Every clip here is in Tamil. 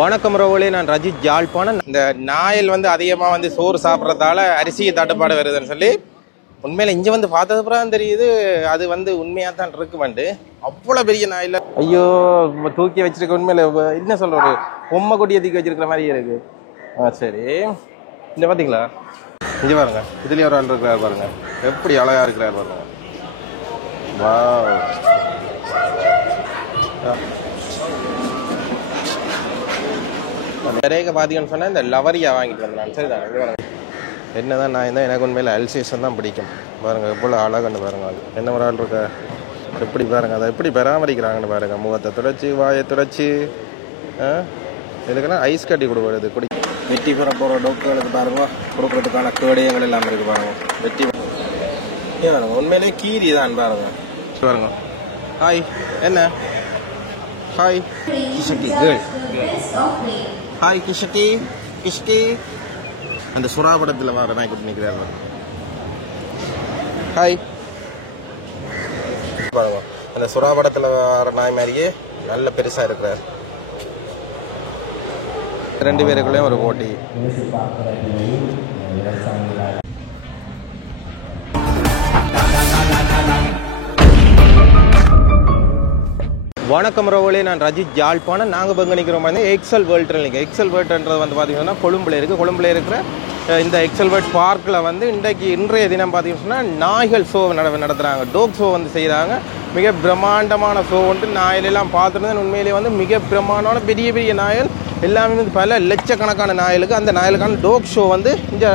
வணக்கம் ரோவலே, நான் ரஜித் யாழ்ப்பாணம். இந்த நாயல் அதிகமாக சோறு சாப்பிட்றதால அரிசியை தட்டுப்பாடு வருதுன்னு சொல்லி உண்மையில இங்கே பார்த்தது அப்புறம் தெரியுது. அது உண்மையாக தான் இருக்குமெண்டு. அவ்வளோ பெரிய நாயில் ஐயோ தூக்கி வச்சிருக்க. உண்மையில என்ன சொல்ற, ஒரு பொம்மை கொடியை தூக்கி வச்சிருக்கிற மாதிரி இருக்கு. சரி, இந்த பார்த்தீங்களா, இங்கே பாருங்க, இதுலேயே ஒரு ஆள் இருக்கிறார் பாருங்க, எப்படி அழகா இருக்கிறார் பாருங்க. வா, நிறைய பார்த்தீங்கன்னு சொன்னால் இந்த லவரியா வாங்கிட்டு வந்தேன். சரி தான், என்னதான் நான் இருந்தால் எனக்கு உண்மையில் அல்சேஷன் தான் பிடிக்கும். பாருங்கள் எவ்வளோ அழகான்னு பாருங்கள். என்ன ஒரு ஆள் இருக்க, எப்படி பாருங்கள், அதை எப்படி பராமரிக்கிறாங்கன்னு பாருங்கள். முகத்தை துடைச்சி, வாயை துடைச்சி, இதுக்கெல்லாம் ஐஸ் கட்டி கொடுக்குறது குடி. வெட்டி பெற போகிற டாக்டர்களுக்கு பாருங்க, கொடுக்குறதுக்கான கேடயங்கள் எல்லாம் இருக்குது பாருங்க. வெட்டி பாருங்க, உண்மையிலே கீரி தான் பாருங்க. பாருங்க, ஹாய், என்ன ஹாய் கிஷட்டி கேர்ள், ஹாய் கிஷட்டி கிஷட்டி. அந்த சுறா படத்தில் வர நாய் குட்டி நிற்கிறாரு. ஹாய் பாருங்க, அந்த சுறா படத்தில் வர நாய் மாதிரியே நல்ல பெருசாக இருக்கிறார். ரெண்டு பேருக்குள்ளேயும் ஒரு போட்டி. வணக்கம் ரோவலே, நான் ரஜித் யாழ்ப்பாணம். நாங்கள் பங்கு நிற்கிறோம் எக்ஸல் வேர்ல்டு. எக்ஸல் வேர்ல்டுன்றது பார்த்தீங்கன்னா கொழும்புல இருக்குது. கொழும்புல இருக்கிற இந்த எக்ஸல் வேர்ல்ட் பார்க்கில் இன்றைய தினம் பார்த்தீங்கன்னா நாய்கள் ஷோ நடத்துகிறாங்க. டோக் ஷோ செய்கிறாங்க. மிக பிரம்மாண்டமான ஷோ நாயிலெல்லாம் பார்த்துட்டு உண்மையிலேயே மிக பிரம்மாண்டமான பெரிய பெரிய நாய்கள் எல்லாமே பல லட்சக்கணக்கான நாய்களுக்கு அந்த நாய்களுக்கான டோக் ஷோ இந்த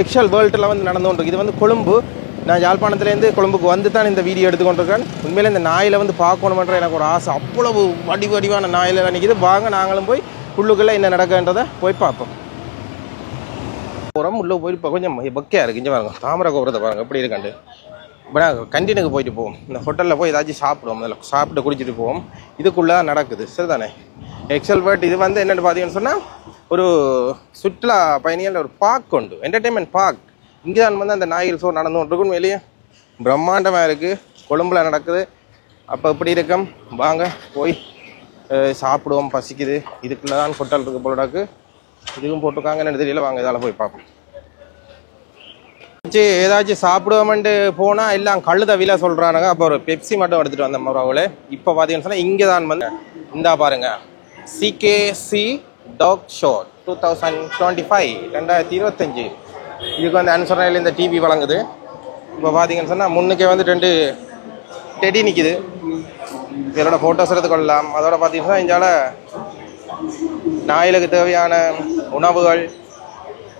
எக்ஸல் வேர்ல்டில் நடந்து கொண்டிருக்கு. இது கொழும்பு. நான் யாழ்ப்பாணத்துலேருந்து கொழும்புக்கு தான் இந்த வீடியோ எடுத்துக்கொண்டிருக்கேன். உண்மையிலே இந்த நாயில் பார்க்கணுமென்ற எனக்கு ஒரு ஆசை. அவ்வளவு வடிவான நாயில் நிற்கிது. வாங்க நாங்களும் போய் உள்ளுக்குள்ளே என்ன நடக்குன்றதை போய் பார்ப்போம். உள்ளே போய் கொஞ்சம் பக்கையாக இருக்குது. இங்கே பாருங்க, தாமரை கோபுரத்தை பாருங்கள் எப்படி இருக்காண்டு. இப்போ நாங்கள் கண்டினுக்கு போயிட்டு போவோம். இந்த ஹோட்டலில் போய் ஏதாச்சும் சாப்பிடுவோம். அதில் சாப்பிட்டு குடிச்சிட்டு போவோம். இதுக்குள்ளே தான் நடக்குது. சரிதானே? எக்ஸல் வேர்ல்ட் இது என்னென்னு பார்த்தீங்கன்னு சொன்னால் ஒரு சுற்றுலா பயணிகள் ஒரு பார்க் உண்டு, என்டர்டெயின்மெண்ட் பார்க். இங்கே தான் அந்த நாய்கள் ஷோ நடந்து கொண்டிருக்கும். வெளியே பிரம்மாண்டமாக இருக்குது. கொழும்புல நடக்குது. அப்போ எப்படி இருக்கும், வாங்க போய் சாப்பிடுவோம். பசிக்குது. இதுக்குள்ளே தான் ஹோட்டல் இருக்குது போலடாக்கு. இதுவும் போட்டிருக்காங்கன்னு தெரியல. வாங்க இதால் போய் பார்ப்போம். ஏதாச்சும் சாப்பிடுவோம்ட்டு போனால் எல்லாம் கழுதவில சொல்கிறானுங்க. அப்போ ஒரு பெப்சி மட்டும் எடுத்துகிட்டு வந்த முறாவில். இப்போ பார்த்தீங்கன்னு சொன்னால் இங்கே தான் இந்தா பாருங்க, சிகேசி டாக் ஷோ 2025 2025. இதுக்கு அனுசரணையில் இந்த டிவி வழங்குது. இப்போ பார்த்தீங்கன்னு சொன்னால் முன்னுக்கே 2 டெடி நிற்கிது. இதோட ஃபோட்டோஸ் எடுத்துக்கொள்ளலாம். அதோட பார்த்தீங்கன்னா இங்கால நாய்களுக்கு தேவையான உணவுகள்,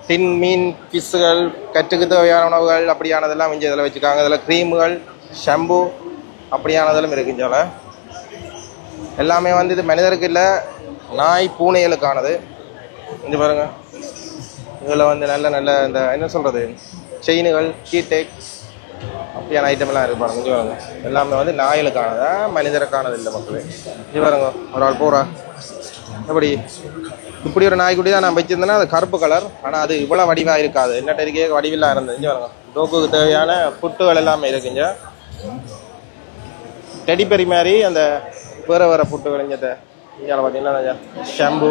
டின் மீன் ஃபிஷ்ஷுகள், கற்றுக்கு தேவையான உணவுகள் அப்படியானதெல்லாம் இங்கே இதில் வச்சுருக்காங்க. இதில் க்ரீமுகள், ஷம்பு அப்படியானதெல்லாம் இருக்குது. இங்கால எல்லாமே இது மனிதருக்கு இல்லை, நாய் பூனைகளுக்கானது. இங்கே பாருங்கள், இதில் நல்ல நல்ல இந்த என்ன சொல்கிறது, செயினுகள், கீடெக்ஸ் அப்படியான ஐட்டமெல்லாம் இருக்குது பாருங்க. இங்கே பாருங்க, எல்லாமே நாய்களுக்கானதா, மனிதருக்கானது இல்லை மக்களே. இங்கே பாருங்க, ஒரு ஆள் போகிறா. எப்படி இப்படி ஒரு நாய்க்குட்டி தான் நான் வச்சுருந்தேன்னா அது கருப்பு கலர். ஆனால் அது இவ்வளோ வடிவாக இருக்காது. என்ன டெரிக்கே வடிவில்லாம் இருந்தது. இங்கே பாருங்க, டோக்குக்கு தேவையான புட்டுகள் எல்லாமே இருக்குங்க. டெடி பெரி மாதிரி அந்த வேறு வேறு புட்டுகள் இங்கே பார்த்தீங்கன்னா ஷாம்பு,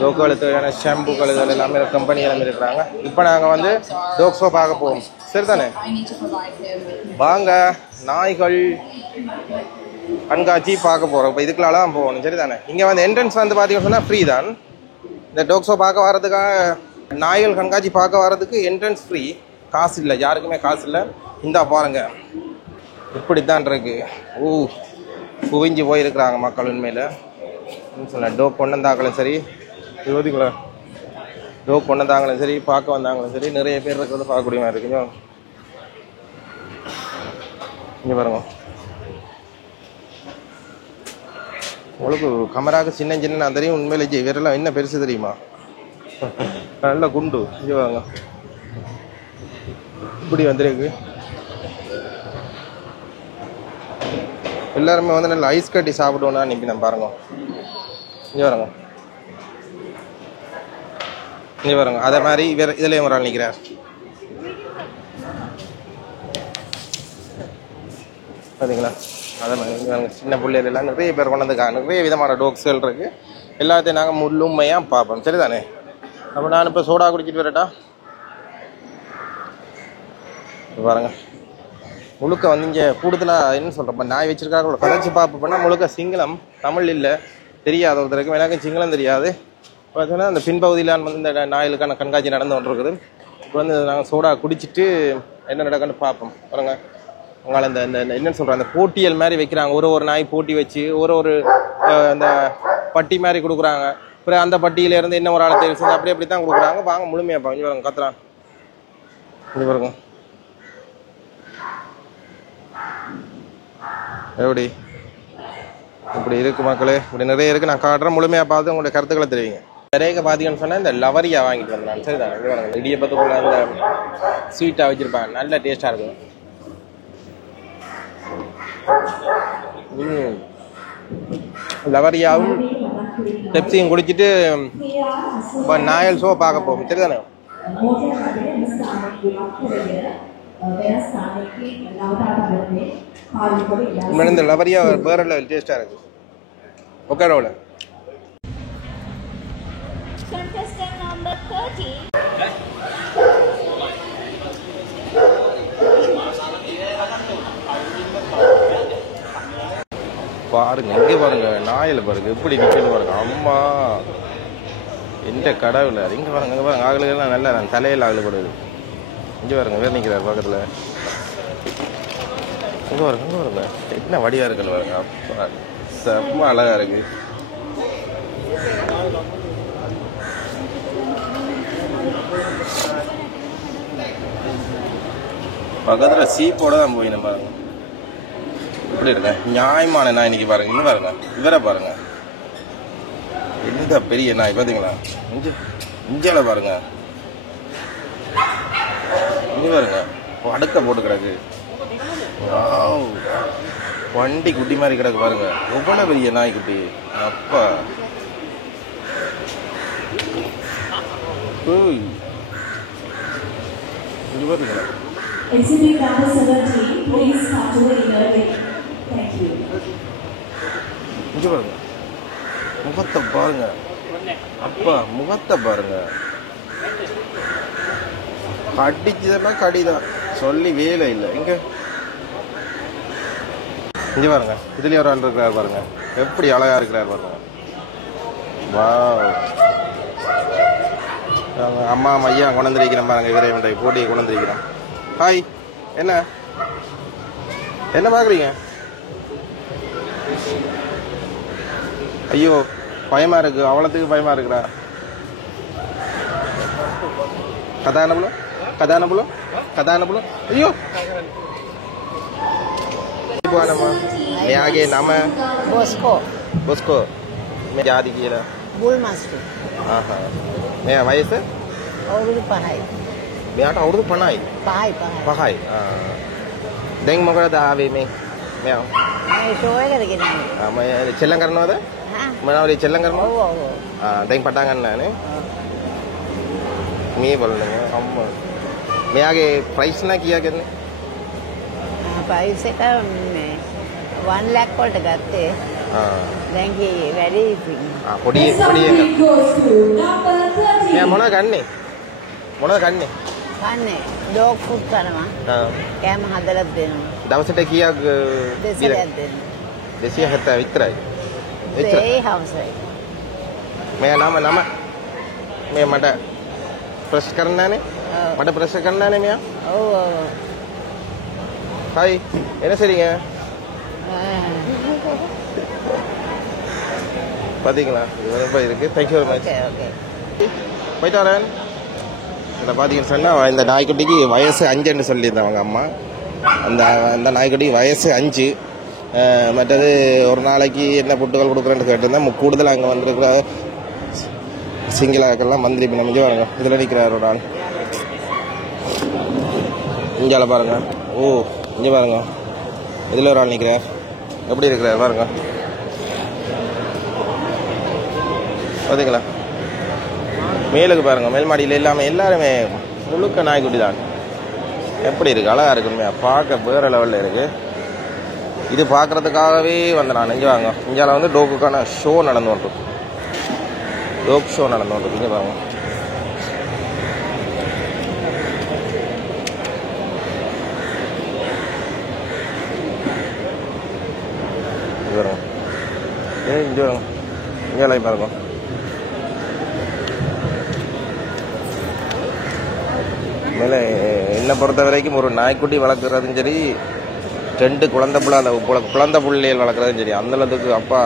டோக்குகளுக்கு தேவையான ஷாம்புகள் இதெல்லாம் எல்லாமே கம்பெனி எல்லாமே இருக்கிறாங்க. இப்போ நாங்கள் டோக் ஷோ பார்க்க போவோம். சரி தானே, வாங்க நாய்கள் கண்காட்சி பார்க்க போகிறோம். இப்போ இதுக்குள்ளால தான் போகணும். சரி தானே? இங்கே என்ட்ரன்ஸ் பார்த்தீங்கன்னு சொன்னால் ஃப்ரீ தான். இந்த டோக் ஷோ பார்க்க வர்றதுக்காக, நாய்கள் கண்காட்சி பார்க்க வர்றதுக்கு என்ட்ரன்ஸ் ஃப்ரீ, காசு இல்லை, யாருக்குமே காசு இல்லை. இந்தா பாருங்க, இப்படித்தான் இருக்கு. குவிஞ்சு போயிருக்கிறாங்க மக்கள். உண்மையில் சொன்ன டோக் கொண்டு வந்தாங்களும் சரி, யோதிக்குள்ள டோக் கொண்டு வந்தாங்களும் சரி, பார்க்க வந்தாங்களும் சரி, நிறைய பேர் இருக்கிறது பார்க்கக்கூடிய மாதிரி இருக்குங்க. இங்கே பாருங்க, உங்களுக்கு கமராவுக்கு சின்ன சின்ன நான் தெரியும். உண்மையிலே இவரெல்லாம் என்ன பெருசு தெரியுமா, நல்ல குண்டு. இங்கே பாருங்க, இப்படி வந்துருக்கு. எல்லாருமே நல்ல ஐஸ் கட்டி சாப்பிடுவோம்னா நினைப்பேன் பாருங்க. இங்கே பாருங்க, இங்கே பாருங்க, அதே மாதிரி இதிலே ஒரு ஆள் நிற்கிறார். பார்த்தீங்களா, அதெல்லாம் சின்ன பிள்ளைகள் எல்லாம் நிறைய பேர் கொண்டதுக்காக நிறைய விதமான டாக்ஸ்கள் இருக்குது. எல்லாத்தையும் நாங்கள் முழுமையாக பார்ப்போம். சரிதானே? அப்போ நான் இப்போ சோடா குடிச்சிட்டு வரட்டா? பாருங்க, முழுக்க வந்து இங்கே கூடுதலாக என்ன சொல்கிறப்ப நாய் வச்சிருக்காங்க. கதைச்சி பார்ப்போம்னா முழுக்க சிங்களம், தமிழ் இல்லை, தெரியாத ஒருத்தருக்கும். எனக்கும் சிங்களம் தெரியாது. பார்த்தீங்கன்னா அந்த பின்பகுதியில் வந்து இந்த நாய்களுக்கான கண்காட்சி நடந்து கொண்டிருக்குது. இப்போ வந்து நாங்கள் சோடா குடிச்சிட்டு என்ன நடக்குன்னு பார்ப்போம். பாருங்க, உங்களை இந்த என்னன்னு சொல்கிறேன், அந்த போட்டியல் மாதிரி வைக்கிறாங்க. ஒரு நாய் போட்டி வச்சு ஒரு அந்த பட்டி மாதிரி கொடுக்குறாங்க. அப்புறம் அந்த பட்டியிலேருந்து என்ன ஒரு ஆளை தேர்வு செஞ்சு அப்படி தான் கொடுக்குறாங்க. வாங்க முழுமையாக பார்க்க. இங்கே பாருங்க, கத்துறான். இங்கே பாருங்க எப்படி இப்படி இருக்கு மக்களே. இப்படி நிறைய இருக்குது. நான் காட்டுறேன், முழுமையாக பார்த்து உங்களுடைய கருத்துக்களை தெரிவிங்க. நிறைய பார்த்தீங்கன்னு சொன்னால் இந்த லவரியா வாங்கிட்டு வந்தேன். சரி தான், இங்கே பாருங்க, இடியப்பத்துக்குள்ள அந்த ஸ்வீட்டாக வச்சுருப்பாங்க. நல்ல டேஸ்ட்டாக இருக்கும். லவரியாவும் பெப்சியும் குடிச்சிட்டு நாயல் ஷோ பார்க்க போகும். சரிதானே? இந்த லவரியா வேற லெவல் டேஸ்டாக இருக்கு. ஓகே ரோல contestant number 30 பாருங்க, இங்கே பாருங்க, நாயில் பாருங்க எப்படி நிற்கிறது பாருங்க. அம்மா எந்த கடவுள். அது இங்கே பாருங்க, இங்கே பாருங்க, ஆகலாம் நல்லா தலையில் ஆகலப்படுது. இங்கே பாருங்க, வேறு நிற்கிறார் பக்கத்தில். இங்கே பாருங்க, இங்கே பாருங்க, என்ன வடிவா இருக்குன்னு பாருங்க. அப்பா செம்ம அழகா இருக்கு. பக்கத்தில் சீப்போட தான் போயிடும் பாருங்க. இப்படி இருக்க நியாயமான நாய் இன்னைக்கு பாருங்க. இன்னும் பாருங்க, இவரை பாருங்க, எந்த பெரிய நாய் பார்த்தீங்களா? இஞ்சால பாருங்க, இங்க பாருங்க, அடுக்க போட்டு கிடக்கு. வண்டி குட்டி மாதிரி கிடக்கு பாருங்க. எவ்வளவு பெரிய நாய் குட்டி. அப்பா இங்க பாருங்க. Exhibit number 17, please come to the inner ring. Thank you. இங்க பாருங்க, முகத்தை பாருங்க. அப்பா முகத்தை பாருங்க. கடிச்சதெல்லாம் கடிதான், சொல்லி வேலை இல்லை. இங்க இங்க பாருங்க, இதுலயே ஒரு ஆள் இருக்கிறார் பாருங்க. எப்படி அழகா இருக்கிறார் பாருங்க. வாவ், அம்மா ஐயா கொண்டிருக்கிறேன் பாருங்க. இவரை போட்டியை கொண்டிருக்கிறேன். ஹாய், என்ன என்ன பாக்குறீங்க? ஐயோ பயமா இருக்கு, அவ்வளோத்துக்கு பயமா இருக்குடா. கதான புலம். ஐயோ मैं आगे नाम है बॉस्को मैं याद किया बुल मास्टर हाँ मैं वयस और पढ़ाई मैं आटा और पढ़ाई पढ़ाई देंग मगर दा आवे मैं शोए करके मैं चलन करना होता मैं और चलन करना देंग पटांगन ना ने मैं बोलने हम मैं आगे प्राइस ना किया कितने प्राइस का 1 लाख कोट करते थैंक यू वेरी பொடி मैं මොන ගන්නේ කන්නේ ඩොග් ෆුඩ් කරනවා කෑම හදලා දෙනවා දවසට කීයක් 200ක් දෙන්න 270 විතරයි ඒ හවසයි मैं नाम मैं මට ප්‍රෙස් කරන්නනේ මට ප්‍රෙස් කරන්නනේ මෙයා ඔව් ஹாய் என்ன செய்றீங்க பாத்தீங்களா இது ரொம்ப இருக்கு thank you very much okay போய்ட்டு வரேன் இந்த பாத்தீங்கன்னு சொன்னா இந்த நாய்க்குட்டிக்கு வயசு 5ன்னு சொல்லியிருந்தாங்க அம்மா அந்த நாய்க்குட்டிக்கு வயசு 5 மற்றது ஒரு நாளைக்கு என்ன புட்டுகள் கொடுக்குறேன்னு கேட்டிருந்தேன் கூடுதலாக அங்கே வந்துருக்கிற சிங்கிளாக்கெல்லாம் மந்திரி நம்ம இங்கே பாருங்க இதில் நிற்கிறார் ஒரு ஆள் இங்கே பாருங்க ஓ இங்கே பாருங்க இதில் ஒரு ஆள் நிற்கிறார் எப்படி இருக்கிறார் பாருங்க பார்த்தீங்களா மேலுக்கு பாருங்க மேல் மாடியில் எல்லாருமே முழுக்க நாய்க்குட்டி தான் எப்படி இருக்கு அழகா இருக்குமே பார்க்க வேற லெவலில் இருக்கு இது பார்க்குறதுக்காகவே வந்து நான் இங்கே வாங்க. இந்தியாவில் வந்து டோக்குக்கான ஷோ நடந்து கொண்டிருக்கு. டோக் ஷோ நடந்து கொண்டிருக்கு. இங்கே வாங்க. இங்கே வருங்க. இங்கே வருங்க. இங்கே லைஃப் பாருங்க. மேலே என்னை பொறுத்த வரைக்கும் ஒரு நாய்க்குட்டி வளர்க்குறதும் சரி, 2 குழந்தை புள்ளைகள் வளர்க்குறதும் சரி, அந்தளவுக்கு அப்பா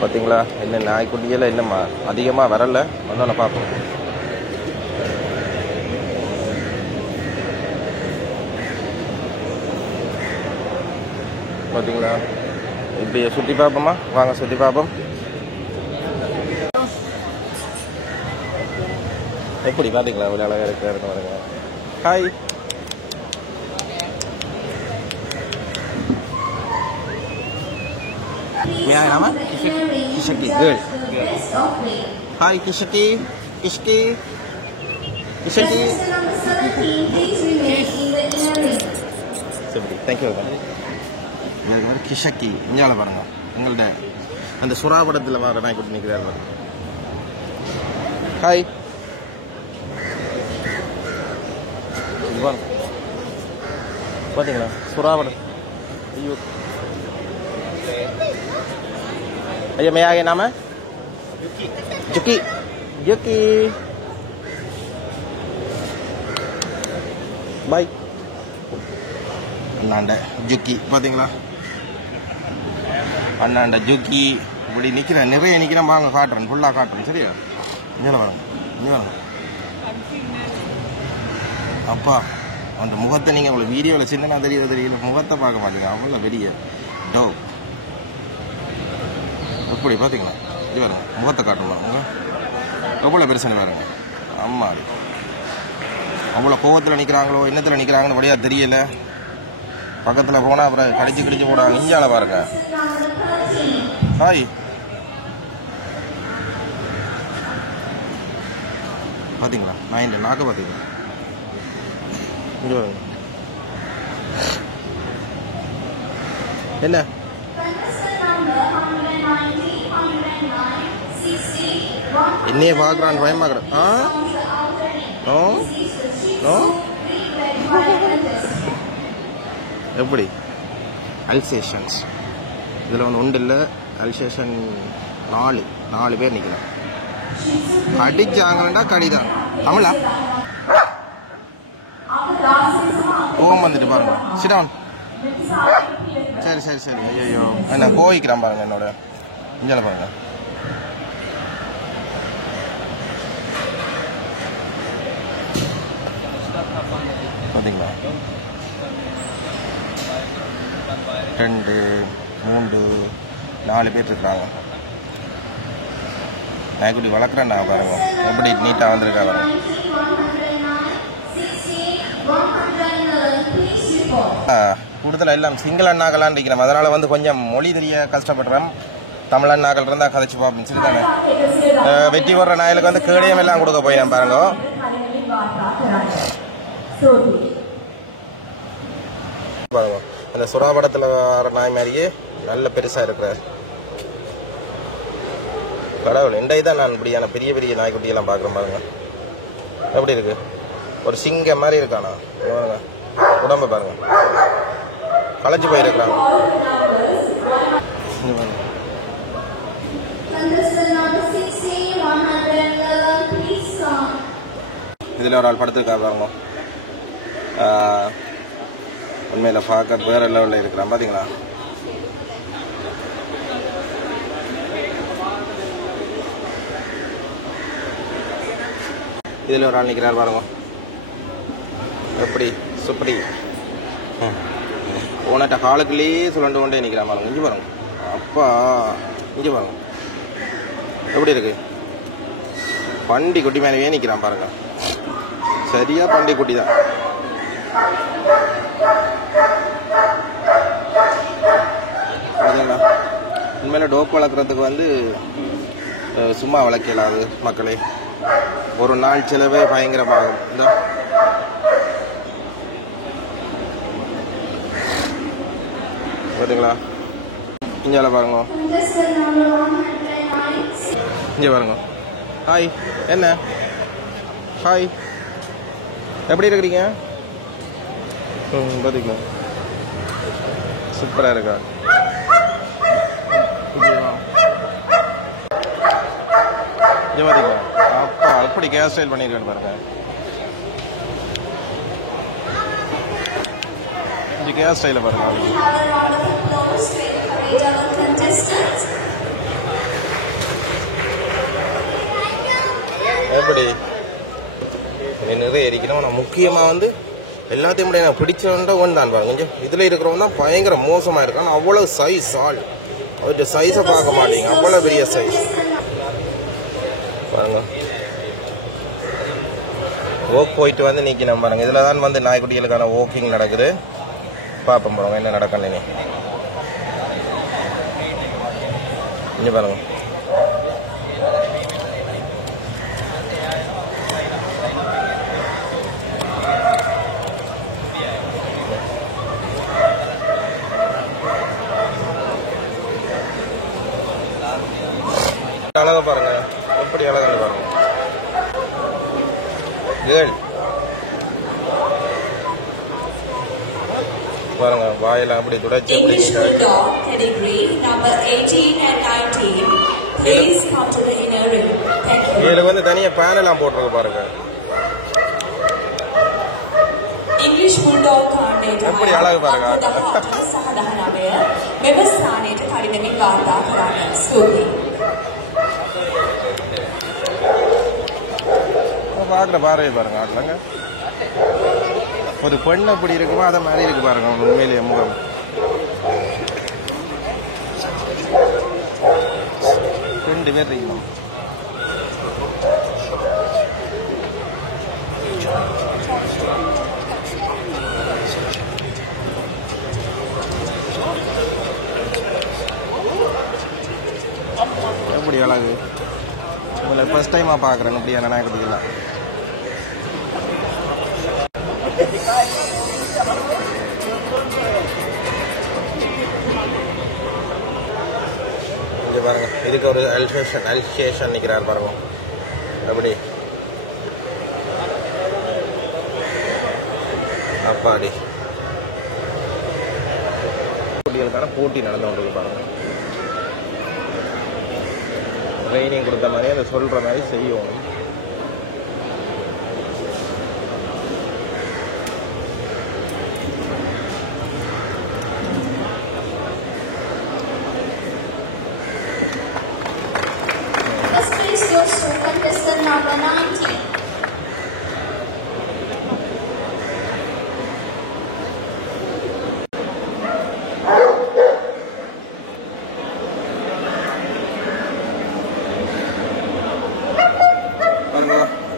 பார்த்தீங்களா? என்ன நாய்க்குட்டியெல்லாம் என்னம்மா அதிகமாக வரல, வந்தோன்னு பார்ப்போம். பார்த்தீங்களா? இப்படி சுற்றி பார்ப்போமா? வாங்க சுற்றி பார்ப்போம். எப்படி பார்த்தீங்களா? ஒரு அழகாக இருக்கு பாருங்க. ஹாய். நாம கிஷக்கி கேர்ள். ஹாய் கிஷக்கி. கிஷக்கி கிஷக்கி. சரி, தேங்க்யூ. கிஷக்கி இஞ்சால பாருங்க. உங்கள்ட்ட அந்த சுறா படத்தில் வர நாய்க்குட்டி நிற்கிறாரு பாருங்க. ஹாய். பார்த்தீங்களா சுறாவடம்? ஐயோ ஐயா, மே ஆகே நாம ஜுக்கி. ஜுக்கி பாய். அண்ணாண்ட ஜுக்கி பார்த்தீங்களா? அண்ணாண்ட ஜுக்கி இப்படி நிற்கிறேன். நிறைய நிற்கிறேன். வாங்க காட்டுறேன், ஃபுல்லாக காட்டுறேன். சரியா? இங்கே வாங்க, இங்கே வாங்க. அப்பா அந்த முகத்தை நீங்கள் உங்களுக்கு வீடியோவில் சின்னனா தெரியல, முகத்தை பார்க்க மாட்டீங்க. அவ்வளோ பெரிய டோ. எப்படி பார்த்தீங்களா? இது பாருங்க, முகத்தை காட்டுவாங்க. எவ்வளோ பெருசுன்னு பாருங்க. அம்மா அவ்வளோ கோவத்தில் நிற்கிறாங்களோ என்னத்தில் நிற்கிறாங்கன்னு வழியாக தெரியல. பக்கத்தில் போனால் அப்புறம் கடிச்சு போடாங்க. இஞ்சால பாருங்க. ஹாய். பார்த்தீங்களா? நான் இந்த நாக்கு பார்த்தீங்களா? என்ன என்னைய பார்க்குறான் பயமாக்குறேன். எப்படி அல்சேஷன்ஸ் இதில் வந்து ஒன்று இல்லை. அல்சேஷன் 4 பேர் நிற்கிறேன். அடிச்சாங்கன்னா கடிதான். தமிழா கோவம் வந்துட்டு பாருங்க. சிடான். சரி. ஐயோ என்ன கோவிக்கிறான் பாருங்க. என்னோட இஞ்சால பாருங்க. பார்த்தீங்களா? 2 3 4 பேர் இருக்கிறாங்க. நாய்க்குட்டி வளர்க்குறேன்டா பாருங்க. எப்படி நீட்டாக வந்திருக்கா பாருங்க. கூடுதலாக எல்லாம் சிங்கள அண்ணாக்களான் இருக்கிறோம். அதனால் வந்து கொஞ்சம் மொழி தெரிய கஷ்டப்படுறோம். தமிழ் அண்ணாக்கள் இருந்தால் கதைச்சு பார்ப்போம். சரி தானே? வெட்டி போடுற நாயலுக்கு வந்து கேடயம் எல்லாம் கொடுக்க போயிடும் பாருங்க. பாருங்க அந்த சுறா படத்தில் வர நாய் மாதிரியே நல்ல பெருசாக இருக்கிற கடவுள். இண்டை தான் நான் இப்படியான பெரிய நாய்க்குட்டியெல்லாம் பார்க்குறேன் பாருங்க. எப்படி இருக்கு? ஒரு சிங்கம் மாதிரி இருக்கானா? உடம்பு பாருங்க, களைஞ்சு போயிருக்கிறாங்க. இதில் ஒரு ஆள் படுத்துருக்கா பாருங்க. உண்மையில் பார்க்க வேற லெவலில் இருக்கிறான். பார்த்தீங்களா? இதில் ஒரு ஆள் நிற்கிறார் பாருங்க. எப்படி சுப்படி போனட்ட காலுக்குள்ளேயே சுழண்டு கொண்டே நிற்கிறான் பாருங்க. இஞ்சி பாருங்க. அப்பா இஞ்சி பாருங்க எப்படி இருக்கு. பண்டி குட்டி மேலேயே நிற்கிறான் பாருங்க. சரியா பண்டி குட்டி தான். உண்மையில டோக் வளர்க்குறதுக்கு வந்து சும்மா வளர்க்கலாது மக்களே. ஒரு நாள் செலவே பயங்கரமாகும். இந்த பார்த்தீங்களா? இங்கே பாருங்க, Contestant number 109. இங்கே பாருங்க. ஹாய், என்ன ஹாய், எப்படி இருக்கிறீங்க? பார்த்தீங்களா, சூப்பராக இருக்கா? இங்கே பார்த்தீங்களா, அப்பா அப்படி கேர் ஸ்டைல் பண்ணியிருக்கேன்னு பாருங்க. இங்கே கேர் ஸ்டைலில் பாருங்க. We have a round of applause to encourage our contestants. எப்படி நிறைய இருக்கணும். நான் முக்கியமாக வந்து எல்லாத்தையும் முடிய நான் பிடிச்சவன்டா ஒன்று தான் பாருங்க. கொஞ்சம் இதில் இருக்கிறவன் தான் பயங்கர மோசமாக இருக்கான். அவ்வளோ சைஸ் ஆள், அவருடைய சைஸை பார்க்க மாட்டீங்க, அவ்வளோ பெரிய சைஸ் பாருங்க. வாக் போயிட்டு வந்து நிற்கணும் பாருங்க. இதில் தான் வந்து நாய்க்குட்டிகளுக்கான வாக்கிங் நடக்குது. பார்ப்போம் பாருங்க என்ன நடக்கலைன்னு. இங்கே பாருங்க, அழகா பாருங்க, எப்படி அழகான்னு பாருங்க. கேர்ள் பாருங்க, வாயெல்லாம் அப்படி துடைச்சு English Bulldog category number 18 and 19. Please come to the inner ring. Thank you. இதுல வந்து தனியா பேனெல்லாம் போட்டிருக்கு பாருங்க. English Bulldog කාණ්ඩයට எப்படி அழகு பாருங்க. සහදහනමය මෙම ස්ථානයට කඩිනමින් වාර්තා කරන්න. ස්තුතියි. பார்க்குற பார்வை பாருங்க. ஆட்டலங்க ஒரு பெண் அப்படி இருக்குமோ அதை மாதிரி இருக்கு பாருங்க. உண்மையிலேயே முகம் ரெண்டு பேர் இருக்கணும். எப்படி அழகு. உங்களை ஃபர்ஸ்ட் டைமாக பார்க்குறேங்க இப்படியான நாய்க்குட்டிலாம். இங்கே பாருங்க, இதுக்கு ஒரு அல்சேஷன் நிற்கிறார் பாருங்க. எப்படி அப்பாடி குட்டிகளுக்கான போட்டி நடந்து கொண்டிருக்கு பாருங்க. ட்ரைனிங் கொடுத்த மாதிரி அதை சொல்கிற மாதிரி செய்யும். First place goes to contestant number 19.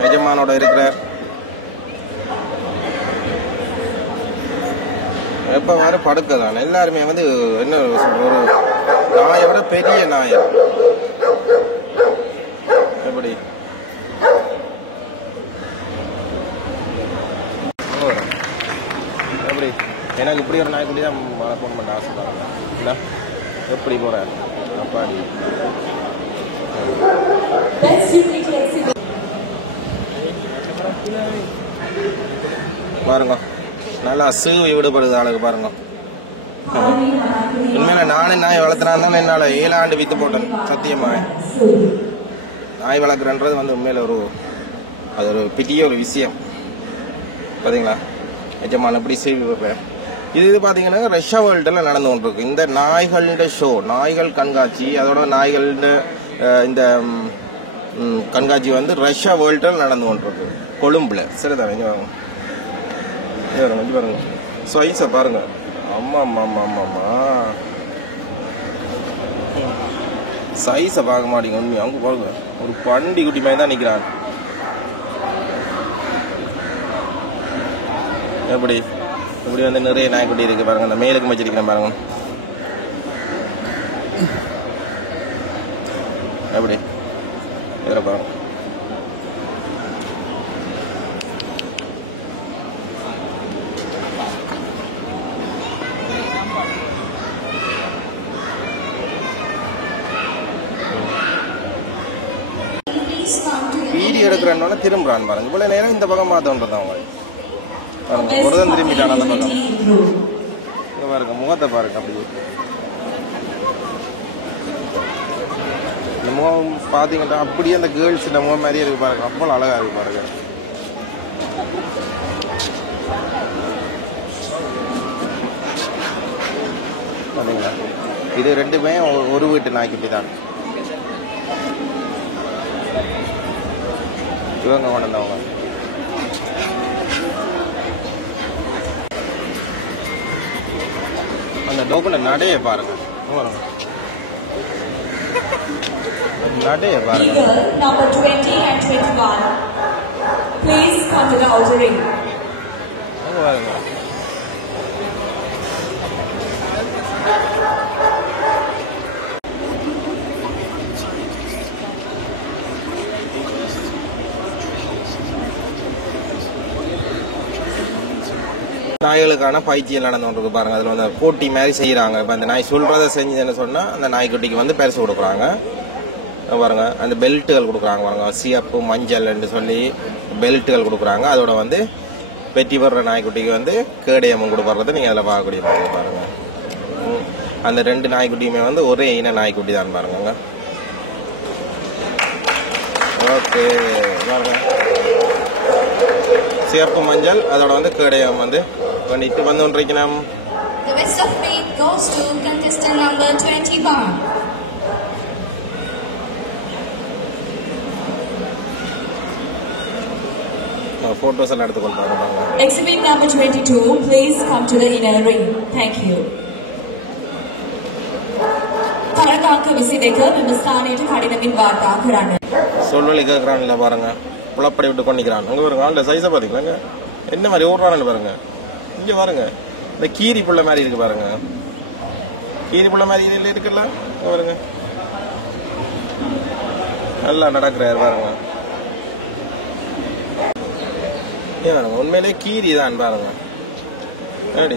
எஜமானோட இருக்கிற எப்ப வர படுக்கதான் எல்லாருமே வந்து என்ன ஒரு நாயை விட பெரிய நாய். எப்படி எப்படி எனக்கு இப்படி ஒரு நாய்க்குட்டி தான் ஃபோன் பண்ண ஆசைப்படுறாங்க. இல்லை எப்படி போறேன் அப்பாடி பாருங்க. நல்லா சீவி விடுபடுது ஆளுக்கு பாருங்க. உண்மையில நானே நாய் வளர்த்துனான்னு என்னால் 7 ஆண்டு வித்து போட்டேன். சத்தியமா நாய் வளர்க்குறன்றது வந்து உண்மையில அது ஒரு பெரிய ஒரு விஷயம். பார்த்தீங்களா எஜமான எப்படி சீவி வைப்பேன். இது பார்த்தீங்கன்னா ரஷ்யா வேர்ல்டில் நடந்து கொண்டிருக்கு இந்த நாய்களோட ஷோ, நாய்கள் கண்காட்சி. அதோட நாய்களோட இந்த கண்காட்சி வந்து ரஷ்யா வேர்ல்டில் நடந்து கொண்டிருக்கு கொழும்புல. சரிதான். இங்கே வாங்க, இங்கே பாருங்க சைஸை பாருங்க. அம்மா அம்மா அம்மா அம்மா அம்மா சைஸை பார்க்க மாட்டீங்க உண்மையா. அங்கே பாருங்க ஒரு பண்டி குட்டி மாதிரி தான் நிற்கிறான். எப்படி இப்படி வந்து நிறைய நாய்க்குட்டி இருக்கு பாருங்க. அந்த மேலுக்கு வச்சிருக்கிறேன் பாருங்க. எப்படி இதில் பாருங்க. திரும்பிட்டான்னு திரும்புறான் பாருங்க. இவ்வளவு நேரம் இந்த பக்கம் பார்த்தோன்றது அவங்க பாருங்க. ஒரு தான் திரும்பிட்டான் அந்த பக்கம். இங்க பாருங்க முகத்தை பாருங்க. அப்படி இந்த முகம் பார்த்தீங்கன்னா அப்படியே அந்த கேர்ள்ஸ் இந்த முகம் மாதிரியே இருக்கு பாருங்க. அவ்வளோ அழகா இருக்கு பாருங்க. பாத்தீங்களா? இது ரெண்டுமே ஒரு வீட்டு நாய்க்குட்டி தான். இவங்க கொண்டு வந்தவங்க. அந்த டோக்குல நடைய பாருங்க. நடைய பாருங்க. Number 20 and 21. Please come to the outer ring. பாருங்க. நாய்களுக்கான பயிற்சியில் நடந்து கொண்டிருக்கு பாருங்க. அதில் வந்து போட்டி மாதிரி செய்யறாங்க. இப்போ அந்த நாய் சொல்றதை செஞ்சதுன்னு சொன்னா அந்த நாய்க்குட்டிக்கு வந்து பரிசு கொடுக்குறாங்க பாருங்க. அந்த பெல்ட்டுகள் கொடுக்குறாங்க பாருங்க. சிவப்பு மஞ்சள்னு சொல்லி பெல்ட்டுகள் கொடுக்குறாங்க. அதோட வந்து வெற்றி பெற நாய்க்குட்டிக்கு வந்து கேடயமும் கொடுக்கறது நீங்க அதில் பார்க்கக்கூடிய பாருங்க. அந்த ரெண்டு நாய்க்குட்டியுமே வந்து ஒரே இன நாய்க்குட்டி தான் பாருங்க. ஓகே பாருங்க. சிவப்பு மஞ்சள் அதோட வந்து கேடயம் வந்து பண்ணிட்டு வந்து ஒன்றைக்கணும். The best of meat goes to contestant number 21. Photos எல்லாம் எடுத்துக்கொண்டு பாருங்க. Exhibit number 22, please come to the inner ring. Thank you. තරගාංක 22 මෙම ස්ථානයට කඩිනමින් වාර්තා කරන්න. சொல்வழி கேட்கறான்ல பாருங்க. புலப்படி விட்டு கொண்டிக்கிறான். அங்க பாருங்க. ஆளு சைஸை பாத்தீங்களா? என்ன மாதிரி ஓடுறான்னு பாருங்க. இங்க பாருங்க. இந்த கீரி புள்ள மாதிரி இருக்கு பாருங்க. கீரி புள்ள மாதிரி இருக்குல்ல பாருங்க. நல்லா நடக்கிறாரு பாருங்க. பாருங்க உண்மையிலே கீரி தான் பாருங்க. எப்படி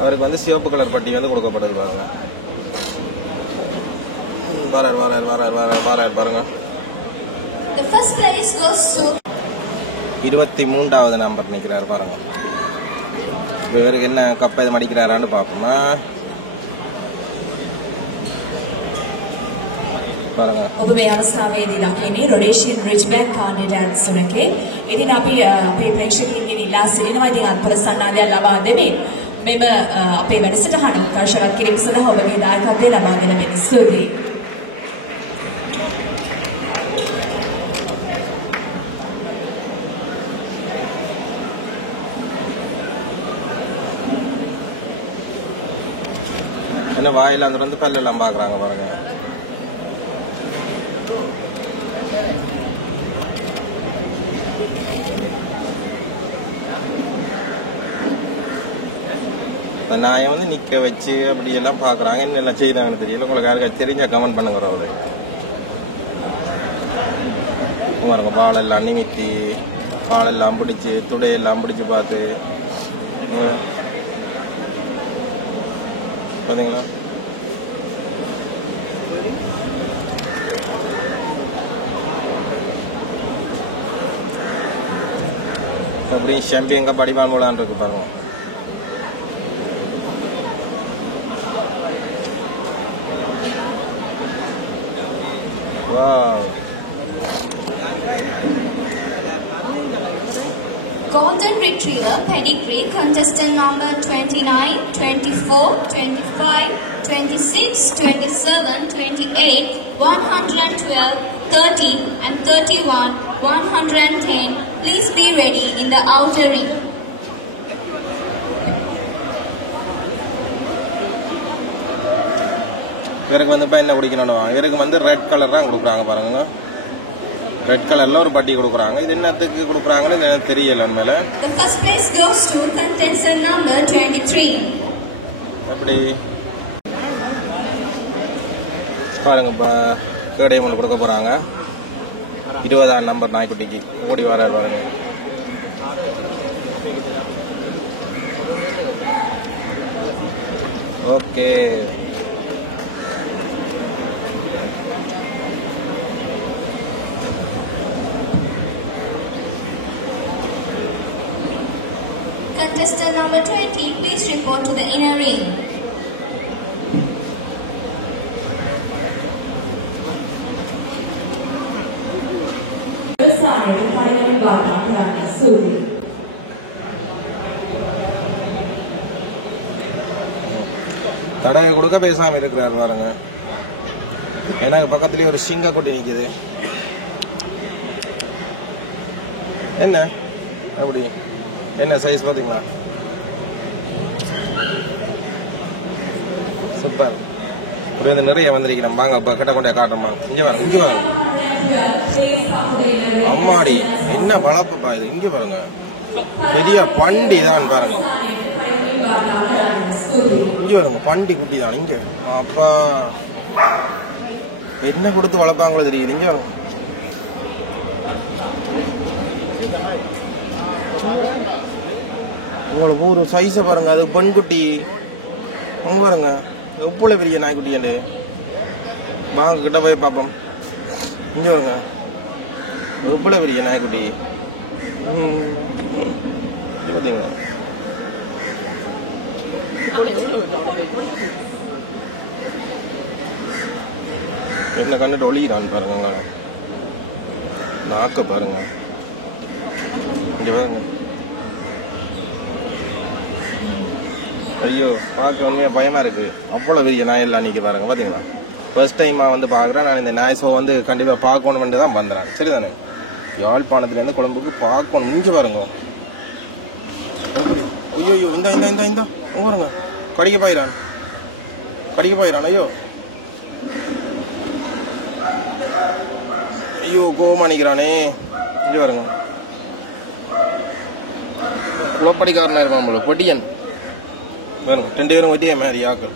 அவருக்கு வந்து சிவப்பு கலர் பட்டி வந்து கொடுக்கப்படுது பாருங்க. பாருங்க. The first place goes to 23வது நம்பர் நிக்கிறாரு பாருங்க. இவருக்கு என்ன கப்பை மடிக்கிறாரான்னு பாப்போமா பாருங்க. ඔබ මේ අවස්ථාවේදී දකින්නේ රොඩේෂියන් රිජ්බැක් කාර්නර් ඩෑන්ස් තුනකේ. ඉතින් අපි අපේ ප්‍රේක්ෂකයන්ගෙන් ඉල්ලා සිටිනවා ඉතින් අත්පොල සන්නාදයක් ලබා දෙමින් මෙම අපේ වැඩසටහන දර්ශකත් කිරීම සඳහා ඔබගේ දායකත්වය ලබා දෙන මෙන්න ස්තුතියි. என்ன வாயில அந்த வந்து பல்லெல்லாம் பாக்குறாங்க பாருங்க. நாயை வந்து நிக்க வச்சு அப்படி எல்லாம் பாக்குறாங்க. என்னெல்லாம் செய்யறாங்கன்னு தெரியல. உங்களுக்கு யாருக்கா தெரிஞ்சா கமெண்ட் பண்ணுங்க. பாருங்க பாலெல்லாம் நிமித்தி பாலெல்லாம் பிடிச்சி துடையெல்லாம் பிடிச்சி பார்த்து பாத்தீங்களா. அப்படி சாம்பியன் கப் அடிப்பான் போலான் இருக்கு பாருங்க. Wow. Golden Retriever Pedigree contestant number 29, 24, 25, 26, 27, 28, 112, 30 and 31, 110. Please be ready in the outer ring. இவருக்கு வந்து இப்போ என்ன குடிக்கணும்? இவருக்கு வந்து ரெட் கலர் தான் கொடுக்குறாங்க பாருங்க. ரெட் கலர்ல ஒரு பட்டி கொடுக்குறாங்க. இது என்னத்துக்கு கொடுக்குறாங்கன்னு எனக்கு தெரியல உண்மையில. The first place goes to contestant number 23. அப்படி பாருங்க. இப்போ கேடயம் ஒன்று கொடுக்க போறாங்க. 20ஆம் நம்பர் நாய்க்குட்டிக்கு ஓடி வராரு பாருங்க. Okay contestant number 20, please report to the inner ring. தடவை கொடுக்க பேசாம இருக்கிறார் பாருங்க. எனக்கு பக்கத்துலயே ஒரு சிங்க குட்டி நிக்குது. என்ன அப்படி என்ன சைஸ் பாத்தீங்களா? சூப்பர். ஒரு நிறைய வந்திருக்கிறேன். வாங்க கிட்ட கொண்டே காட்டுறோமா? இங்க வாங்க, இங்க வாங்க. அம்மாடி என்ன வளர்ப்புப்பா இது. இங்க பாருங்க, பெரிய பண்டி தான் பாருங்க. இங்க பாருங்க, பண்டி குட்டி தான். இங்க அப்பா என்ன கொடுத்து வளர்ப்பாங்களோ தெரியுது. இங்க பாருங்க, உங்களுக்கு ஒரு சைஸ பாருங்க. அது பெண்குட்டி. அங்க பாருங்க எவ்வளவு பெரிய நாய்க்குட்டி. வாங்க கிட்ட போய் பார்ப்போம். இங்க பாருங்க எவ்வளவு பெரிய நாய்க்குட்டி. பாத்தீங்களா? என்ன கண்ணுட்டு ஒளிகிறான்னு பாருங்க. நாக்க பாருங்க. இங்க பாருங்க. ஐயோ பார்க்க உண்மையா பயமா இருக்கு. அவ்வளவு பெரிய நாய் எல்லாம் நீங்க பாருங்க. பாத்தீங்களா? ஃபர்ஸ்ட் டைமா வந்து பாக்குறேன் நான் இந்த நாய் ஷோ. வந்து கண்டிப்பா பார்க்கணும்னு தான் வந்துறேன். சரிதானே? யாழ்ப்பாணத்துல இருந்து கொழும்புக்கு பார்க்கணும். இங்க பாருங்க. ஐயோ இந்த இந்த இந்த இந்த பாருங்க, கடிக்க போயிடான், கடிக்க போயிடான். ஐயோ ஐயோ கோவமா நிக்கிறானே. இங்க பாருங்க, குளப்படிக்காரனா இருப்பான் போல. பொடியன் பாருங்க, 2 பேரும் ஒட்டிய மாதிரி ஆக்கள்.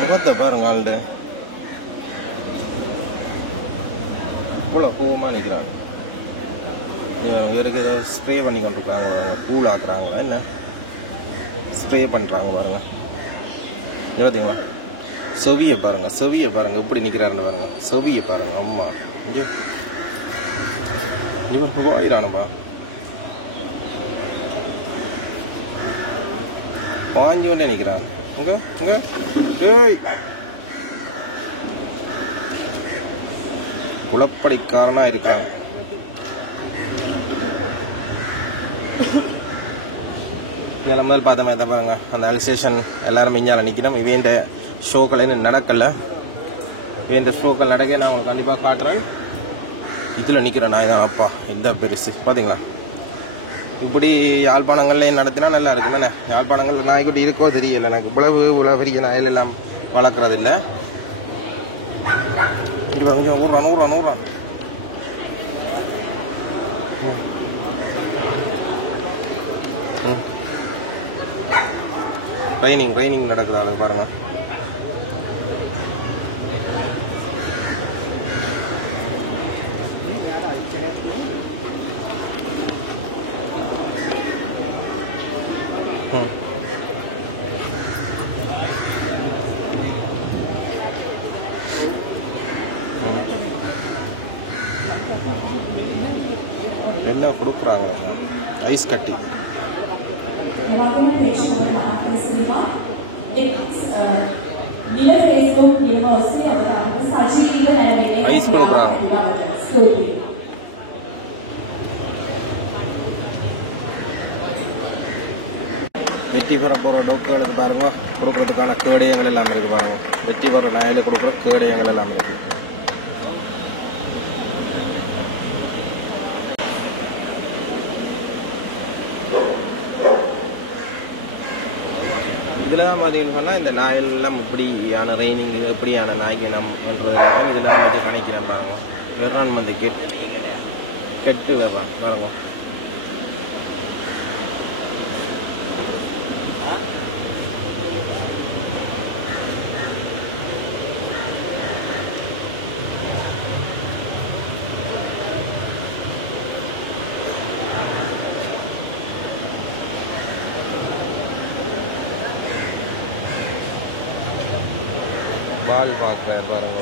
முகத்தை பாருங்க ஆள்கிட்ட இவ்வளோ பூவமா நிற்கிறாங்க. இவருக்கு ஏதோ ஸ்ப்ரே பண்ணி கொண்டிருக்காங்க. கூல் ஆக்குறாங்களா என்ன ஸ்ப்ரே பண்ணுறாங்க பாருங்க. பார்த்தீங்களா? செவியை பாருங்க, செவியை பாருங்க எப்படி நிற்கிறாருன்னு பாருங்க. செவியை பாருங்க. அம்மா இங்கே இவர் போயிடானுப்பா. பாஞ்சு கொண்டே நிற்கிறான். இங்க இங்க ஏய் குளப்படிக்காரனா இருக்காங்க. இதில் முதல் பார்த்த மாதிரி தான் பாருங்க. அந்த அல்சேஷன் எல்லாரும் இஞ்சால நிற்கணும். இவேண்ட ஷோக்கள் இன்னும் நடக்கல. இவேண்ட ஷோக்கள் நடக்க நான் உங்களுக்கு கண்டிப்பாக காட்டுறேன். இதில் நிற்கிறேன் நான் தான். அப்பா இந்த பெருசு பார்த்தீங்களா? இப்படி யாழ்ப்பாணங்கள்லேயும் நடத்தினா நல்லா இருக்கும் தானே? யாழ்ப்பாணங்கள் நாய்க்குட்டி இருக்கோ தெரியல எனக்கு. இவ்வளவு பெரிய நாயில் எல்லாம் வளர்க்குறது இல்லை. கொஞ்சம் ஊறான். ட்ரைனிங் நடக்குது அது பாருங்க. என்ன கொடுக்குறாங்க? ஐஸ் கட்டி. ஐஸ் கொடுக்குறாங்க. வெற்றி பெற போகிற டொக்குகளுக்கு பாருங்க கொடுக்குறதுக்கான கேடயங்கள் எல்லாம் இருக்கு பாருங்க. வெற்றி பெற நாயில கொடுக்குற கேடயங்கள் எல்லாம் இருக்கு. இதில் தான் பார்த்தீங்கன்னு சொன்னால் இந்த நாயெல்லாம் இப்படியான ட்ரைனிங் எப்படியான நாய்க்கு நம்மன்றது இதெல்லாம் வந்து கணக்கிறேன் பாருங்க. வெறான் வந்து கெட்டு வேறான் பாருங்க. பால் பார்க்குறேன் பாருங்க.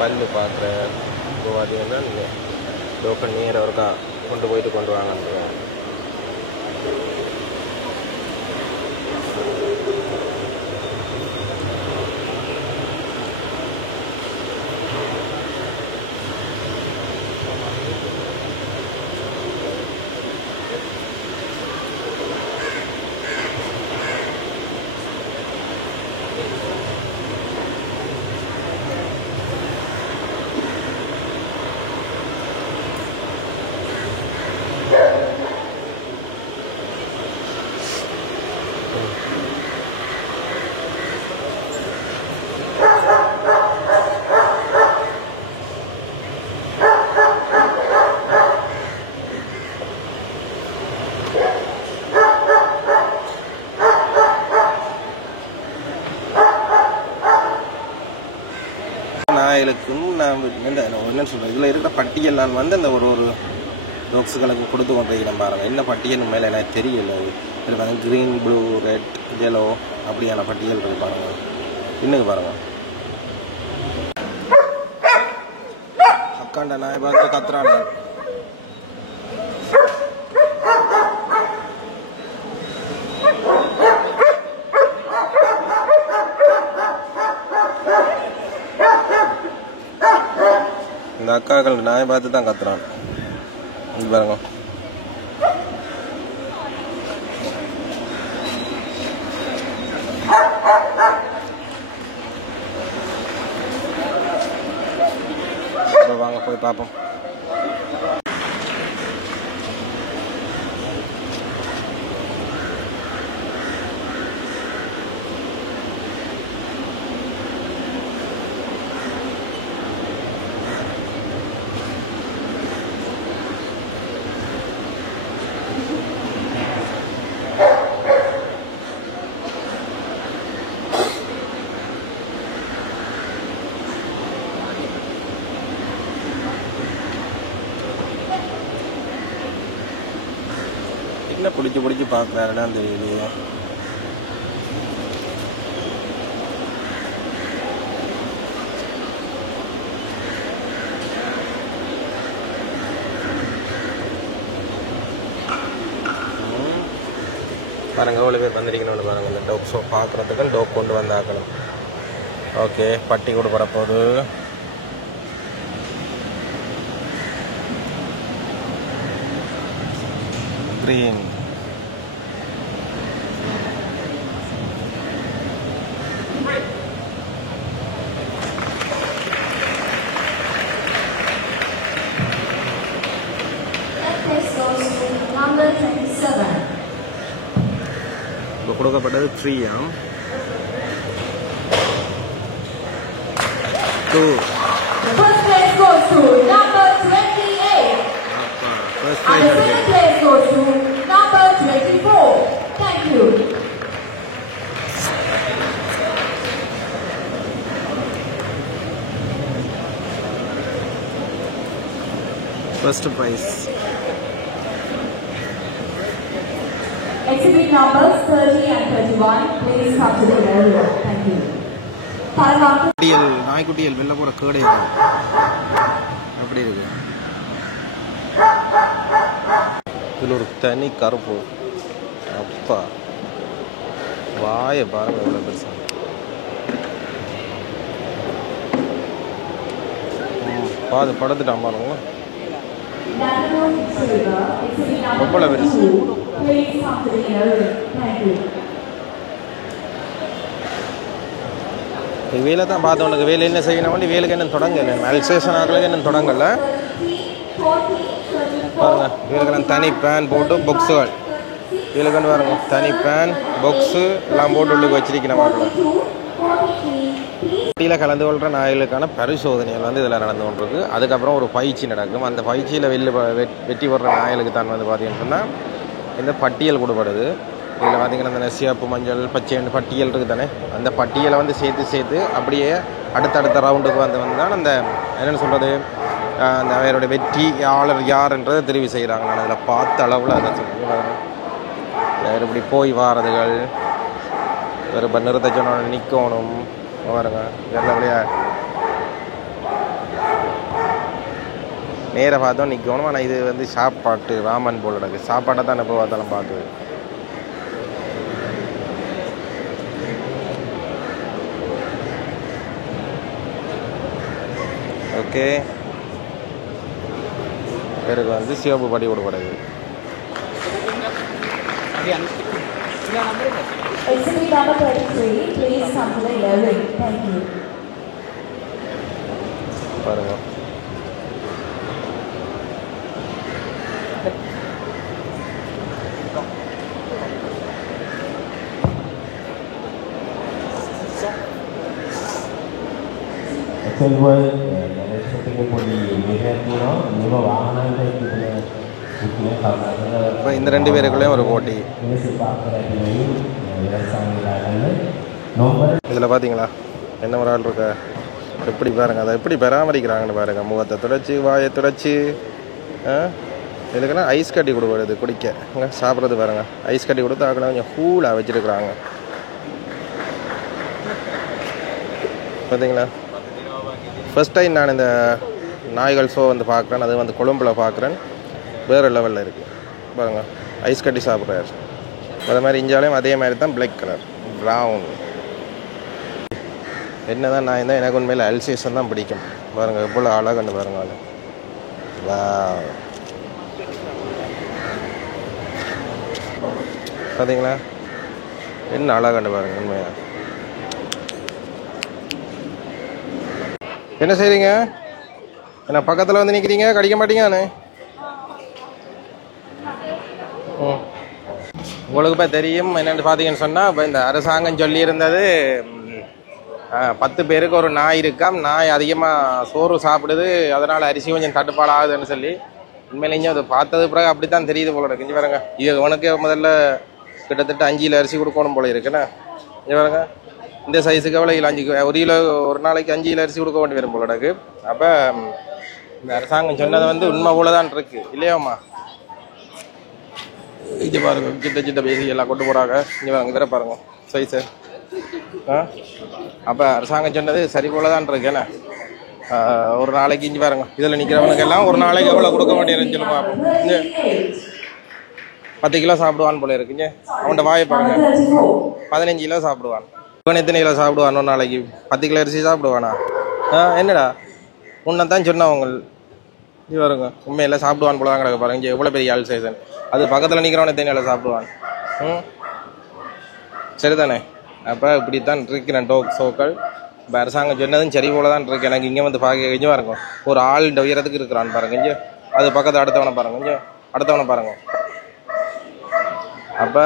பல்லு பார்க்குற இப்போ பார்த்தீங்கன்னா நீங்கள் டோக்கன் நேராக இருக்கா கொண்டு போயிட்டு கொண்டு வாங்கன்னு. நாய்களுக்கும் நான் என்ன சொல்கிறேன், இதில் இருக்கிற பட்டியல் நான் வந்து அந்த ஒரு டாக்ஸுகளுக்கு கொடுத்து கொண்டிருக்கிறேன் பாருங்கள். என்ன பட்டியல் மேலே எனக்கு தெரியல. இது பாருங்கள், க்ரீன், ப்ளூ, ரெட், எல்லோ அப்படியான பட்டியல் இருக்கு பாருங்கள். இன்னும் பாருங்கள், அக்காண்ட நாய் பார்த்து கத்துறாங்க. இந்த அக்காக்கள் நாயை பார்த்து தான் கத்துறான். இது பாருங்க, வாங்க போய் பார்ப்போம். என்ன பிடிச்சி பார்க்குறாருடான்னு தெரியுது. பாருங்க, எவ்வளோ பேர் வந்திருக்கணும்னு பாருங்க. இந்த டாக் ஷோ பார்க்குறதுக்கு டாக் கொண்டு வந்தாக்கணும். ஓகே, பட்டி கொடுப்பட போகுது. green. Number 27. இப்போ கொடுக்கப்பட்டது 3 ஆம் 2. First place goes to number 28. First And the second place goes to number 24. Thank you. First prize. Exhibit numbers 30 and 31. Please come to the area. Thank you. நாய்க்குட்டியல் வெளில போற கேடை அப்படி இருக்கு. இதில் ஒரு தனி கருப்பு. அப்பா வாயை பாருங்க எவ்வளோ பெருசா. பாது படுத்துட்டான் பாருங்க. எவ்வளோ பெருசு. வேலை தான் பார்த்தவனுக்கு வேலை என்ன செய்யணும் வேண்டி வேலுக்கு என்ன தொடங்கலை. அல்சேஷன் ஆகலுக்கு என்ன தொடங்கலை பாருங்க. வேலுக்கு தனி பேன் போட்டு பாக்ஸுகள் வேலுக்குன்னு பாருங்க. தனி பேன் பாக்ஸு எல்லாம் போட்டு உள்ளுக்கு வச்சிருக்கிற மாதிரி. போட்டியில் கலந்து கொள்கிற நாய்களுக்கான பரிசோதனைகள் வந்து இதில் நடந்து கொண்டிருக்கு. அதுக்கப்புறம் ஒரு பயிற்சி நடக்கும். அந்த பயிற்சியில் வெற்றி பெற நாய்களுக்கு தான் வந்து பார்த்தீங்கன்னு சொன்னால் இந்த பட்டியல் கொடுப்படுது. இதில் பார்த்திங்கன்னா இந்த சிவப்பு மஞ்சள் பச்சை பட்டியல் இருக்குது தானே, அந்த பட்டியலை வந்து சேர்த்து அப்படியே அடுத்தடுத்த ரவுண்டுக்கு வந்து தான் அந்த என்னென்னு சொல்கிறது அந்த அவருடைய வெற்றியாளர் யாருன்றதை தெரிவு செய்கிறாங்க. நான் அதில் பார்த்த அளவில் அதை சொல்லுவேன். வேறு இப்படி போய் வாரதுகள் வேறு இப்போ நிறுத்த சொன்ன நிற்கணும் பாருங்க. வேறு அப்படியே நேராக பார்த்தோம் நிற்கணும். ஆனால் இது வந்து சாப்பாட்டு ராமன் போல் இருக்குது. சாப்பாட்டை தான் எப்போ பார்த்தாலும் பார்க்குது. ஓகே, பேருக்கு வந்து சிவப்பு படி கொடுக்கப்படுது. Exhibit number 33, please come to the yellow ring. Thank you. பாருங்க. இப்போ இந்த 2 பேருக்குள்ளேயும் ஒரு போட்டி. இதில் பார்த்தீங்களா என்ன ஒரு ஆள் இருக்க, எப்படி பாருங்கள், அதை எப்படி பராமரிக்கிறாங்கன்னு பாருங்கள். முகத்தை துடைச்சி, வாயை துடைச்சி, இதுக்கெல்லாம் ஐஸ் கட்டி கொடுக்குறது குடிக்க, சாப்பிட்றது பாருங்கள். ஐஸ் கட்டி கொடுத்து ஆக்கலாம் கொஞ்சம் கூலாக வச்சுருக்குறாங்க. பார்த்தீங்களா, ஃபர்ஸ்ட் டைம் நான் இந்த நாய்கள் ஷோ வந்து பார்க்குறேன். அது வந்து கொழும்பில் பார்க்குறேன். வேறு லெவலில் இருக்குது பாருங்கள். ஐஸ் கட்டி சாப்பிட்றாரு. அதே மாதிரி இஞ்சாலையும் அதே மாதிரி தான் பிளாக் கலர் ப்ரௌன். என்ன தான் நான் இருந்தால் எனக்கு உண்மையில் அல்சேஷன் தான் பிடிக்கும். பாருங்கள் எவ்வளோ அழகான்னு பாருங்கள். அது வா, பார்த்தீங்களா என்ன அழகான்னு பாருங்கள். உண்மையாக என்ன செய்றீங்க? என்ன பக்கத்தில் வந்து நிற்கிறீங்க, கடிக்க மாட்டீங்கன்னு? உங்களுக்கு இப்போ தெரியும் என்னென்னு பார்த்தீங்கன்னு சொன்னால், இப்போ இந்த அரசாங்கம் சொல்லியிருந்தது 10 பேருக்கு ஒரு நாய் இருக்காம். நாய் அதிகமாக சோறு சாப்பிடுது, அதனால் அரிசி கொஞ்சம் தட்டுப்பாடு ஆகுதுன்னு சொல்லி. உண்மையில இங்கே அதை பார்த்தது பிறகு அப்படி தான் தெரியுது போல இருக்கு. இங்கே பாருங்க, இது உனக்கு முதல்ல கிட்டத்தட்ட 5 கிலோ அரிசி கொடுக்கணும் போல இருக்குண்ணே. இங்கே பாருங்க, இந்த சைஸுக்கு எவ்வளோ கிலோ, 5 1 கிலோ ஒரு நாளைக்கு 5 கிலோ அரிசி கொடுக்க வேண்டி வரும் போல இருக்கு. அப்போ இந்த அரசாங்கம் சொன்னது வந்து உண்மை போல தான் இருக்கு இல்லையாம்மா? இது பாருங்க, சிட்ட பேசி எல்லாம் கொண்டு போகிறாங்க. இங்கே பாருங்க, இதில் பாருங்க சைஸு. அப்போ அரசாங்கம் சொன்னது சரி போல தான் இருக்கேண்ணே. ஒரு நாளைக்கு இஞ்சி பாருங்க, இதில் நிற்கிறவனுக்கெல்லாம் ஒரு நாளைக்கு எவ்வளோ கொடுக்க வேண்டியதுன்னு சொல்லி பார்ப்போம். இங்கே 10 கிலோ சாப்பிடுவான் போல இருக்குங்க. அவன்கிட்ட வாயை பாருங்க, 15 கிலோ சாப்பிடுவான். இவன் எத்தனை கிலோ சாப்பிடுவான் ஒரு நாளைக்கு? 10 கிலோ அரிசி சாப்பிடுவானா? என்னடா முன்ன தான் சொன்னவங்க. இது வருங்க, உண்மையில சாப்பிடுவான் போல தான் கிடக்க பாருங்க. இங்கே எவ்வளோ பெரிய ஆள் சைசன். அது பக்கத்தில் நிற்கிறவன் எத்தனை கிலோ சாப்பிடுவான்? சரிதானே? அப்போ இப்படித்தான் இருக்கிறேன் டோக் ஷோக்கள். இப்போ அரசாங்கம் சொன்னதும் சரி போல தான் இருக்கு. எனக்கு இங்கே வந்து பார்க்க கொஞ்சம் பாருங்க, ஒரு ஆள் உயரத்துக்கு இருக்கிறான்னு பாருங்க. இங்கே அது பக்கத்தில் அடுத்தவனை பாருங்க, இங்கே அடுத்தவனை பாருங்க. அப்போ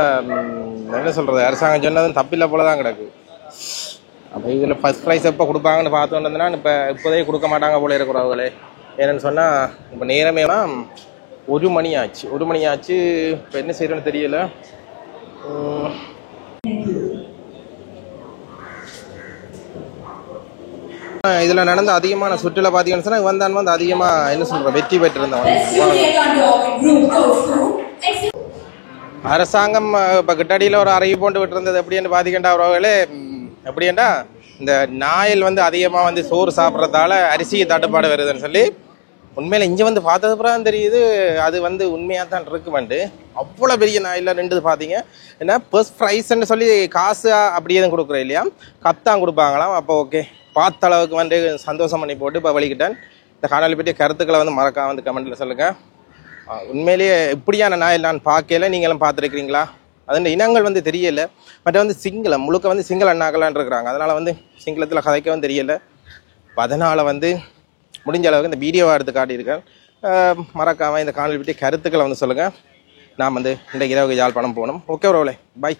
என்ன சொல்கிறது, அரசாங்கம் சொன்னதும் தப்பில்லை போல தான் கிடக்கு. அப்போ இதில் ஃபஸ்ட் ப்ரைஸ் எப்போ கொடுப்பாங்கன்னு பார்த்து வந்ததுன்னா இப்போதே கொடுக்க மாட்டாங்க போல இருக்கிறவங்களே. ஏன்னு சொன்னால் இப்போ நேரமேலாம் 1 மணி ஆச்சு. 1 மணி ஆச்சு. இப்போ என்ன செய்யறோன்னு தெரியல. இதில் நடந்த அதிகமான சுற்றுலா பார்த்தீங்கன்னு சொன்னால் வந்தான் வந்து அதிகமாக என்ன சொல்கிறேன் வெற்றி பெற்றிருந்தவன். அரசாங்கம் இப்போ கிட்டடியில் ஒரு அறிவு போட்டு விட்டுருந்தது எப்படின்னு பார்த்தீங்கன்னா அவர்களே எப்படின்னா இந்த நாயில் வந்து அதிகமாக வந்து சோறு சாப்பிட்றதால அரிசி தட்டுப்பாடு வருதுன்னு சொல்லி. உண்மையில் இங்கே வந்து பார்த்தது பிறகு தெரியுது அது வந்து உண்மையாக தான் இருக்குமெண்டு. அவ்வளோ பெரிய நாயில் 2 பார்த்தீங்க. ஏன்னா ஃபர்ஸ்ட் ப்ரைஸ்ன்னு சொல்லி காசு அப்படி எதுவும் கொடுக்குறோம் இல்லையா, கப்தான் கொடுப்பாங்களாம். அப்போ ஓகே, பார்த்த அளவுக்கு வந்து சந்தோஷம் பண்ணி போட்டு இப்போ வலிக்கிட்டேன். இந்த காணொலி பற்றிய கருத்துக்களை வந்து மறக்காம வந்து கமெண்ட்டில் சொல்லுங்கள். உண்மையிலேயே இப்படியான நாயில் நான் பார்க்கல. நீங்களும் பார்த்துருக்கிறீங்களா? அதன் இனங்கள் வந்து தெரியலை. மற்ற வந்து சிங்களம் முழுக்க வந்து சிங்கள அண்ணாக்களான் இருக்கிறாங்க. அதனால் வந்து சிங்களத்தில் கதைக்கவும் தெரியலை. அதனால் வந்து முடிஞ்ச அளவுக்கு இந்த வீடியோவை எடுத்து காட்டியிருக்கேன். மறக்காமல் இந்த காணொலி பற்றி கருத்துக்களை வந்து சொல்லுங்கள். நான் வந்து இன்றைக்கு இரவுக்கு யாழ்ப்பாணம் போகணும். ஓகே ப்ரோலே, பை.